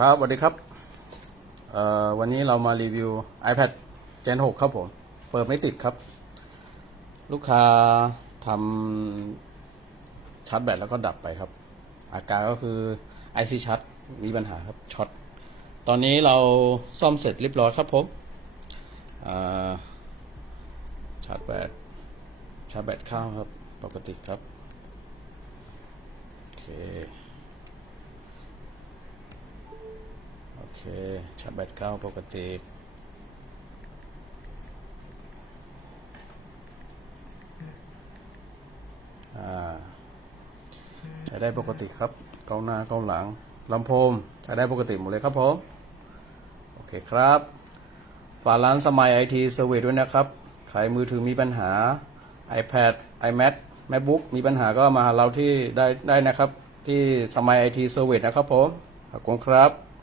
ครับสวัสดีครับ วันนี้เรามารีวิว iPad Gen 6 ครับผม เปิดไม่ติดครับ ลูกค้าทำชาร์จแบตแล้วก็ดับไปครับ อาการก็คือ IC ชาร์จมีปัญหาครับช็อต ตอนนี้เราซ่อมเสร็จเรียบร้อยครับผมชาร์จแบต ชาร์จแบตเข้าครับ ปกติครับ โอเค โอ เคชาร์จแบตเข้าปกติใช้ได้ปกติครับกล้องหน้ากล้องหลังลำโพงใช้ได้ปกติหมดเลยครับผม โอเคครับฝากร้านสมัยไอทีเซอร์วิสด้วยนะครับ ใครมือถือมีปัญหา iPad iMac MacBook มีปัญหาก็มาหาเราที่ได้ได้นะครับ ที่สมัยไอทีเซอร์วิสนะครับผม ขอบคุณครับ